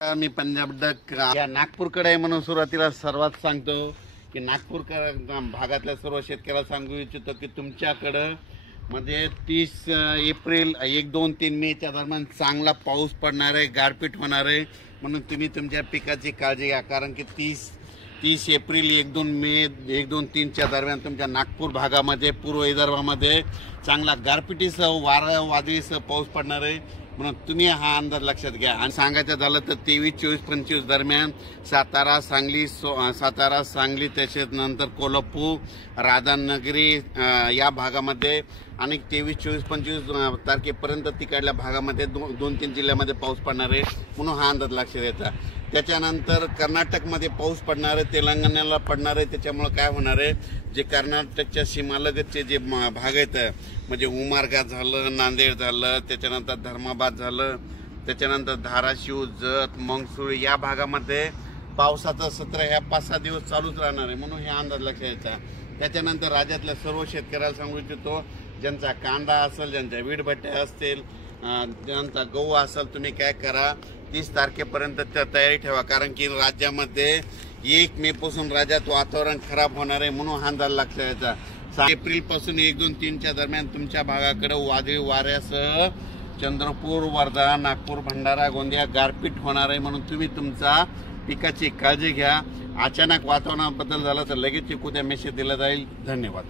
मी Punjab duck या नागपूरकडे म्हणून सुरुवातीला सर्वात सांगतो की नागपूर भागातल्या सर्व शेतकऱ्याला सांगू इच्छितो की तुमच्याकडं मध्ये 30 एप्रिल 1, 2, 3 मेच्या दरम्यान चांगला पाऊस पडणार आहे, गारपीट होणार आहे। म्हणून तुम्ही तुमच्या पिकाची काळजी घ्या, कारण की 30 एप्रिल 1, 2 मे 1, 2, 3च्या दरम्यान तुमच्या नागपूर भागामध्ये पूर्व विदर्भामध्ये चांगला गारपिटीसह वादळीसह पाऊस पडणार आहे। म्हणून तुम्ही हा अंदाज लक्षात घ्या। आणि सांगायचं झालं तर 23, 24, 25 दरम्यान सातारा सांगली तसेच नंतर कोल्हापूर राधानगरी या भागामध्ये आणि 23, 24, 25 तारखेपर्यंत तिकडल्या भागामध्ये 2-3 जिल्ह्यामध्ये पाऊस पडणार आहे, म्हणून हा अंदाज लक्षात घ्यायचा। त्याच्यानंतर कर्नाटकमध्ये पाऊस पडणार आहे, तेलंगणाला पडणार आहे। त्याच्यामुळे काय होणार आहे, जे कर्नाटकच्या सीमालगतचे जे भाग आहेत म्हणजे उमरगा झालं, नांदेड झालं, त्याच्यानंतर धर्माबाद झालं, त्याच्यानंतर धाराशिव, जत, मंगसुळी या भागामध्ये पावसाचं सत्र ह्या 5-6 दिवस चालूच राहणार आहे, म्हणून हे अंदाज लक्षात घ्यायचा। त्याच्यानंतर राज्यातल्या सर्व शेतकऱ्याला सांगू इच्छितो, ज्यांचा कांदा असेल, ज्यांच्या वीटभट्ट्या असतील, ज्यांचा गहू असेल, तुम्ही काय करा 30 तारखेपर्यंत तयारी ठेवा, कारण की राज्यामध्ये 1 मे पासून राज्यात वातावरण खराब होणार आहे, म्हणून हा अंदाज लक्षात घ्यायचा। 7 एप्रिल पासून 1, 2, 3च्या दरम्यान तुमच्या भागाकडे वादळी वाऱ्यासह चंद्रपूर, वर्धा, नागपूर, भंडारा, गोंदिया गारपीट होणार आहे, म्हणून तुम्ही तुमचा पिकाची काळजी घ्या। अचानक वातावरणात बदल झाला तर लगेच उद्या मेसेज दिला जाईल। धन्यवाद।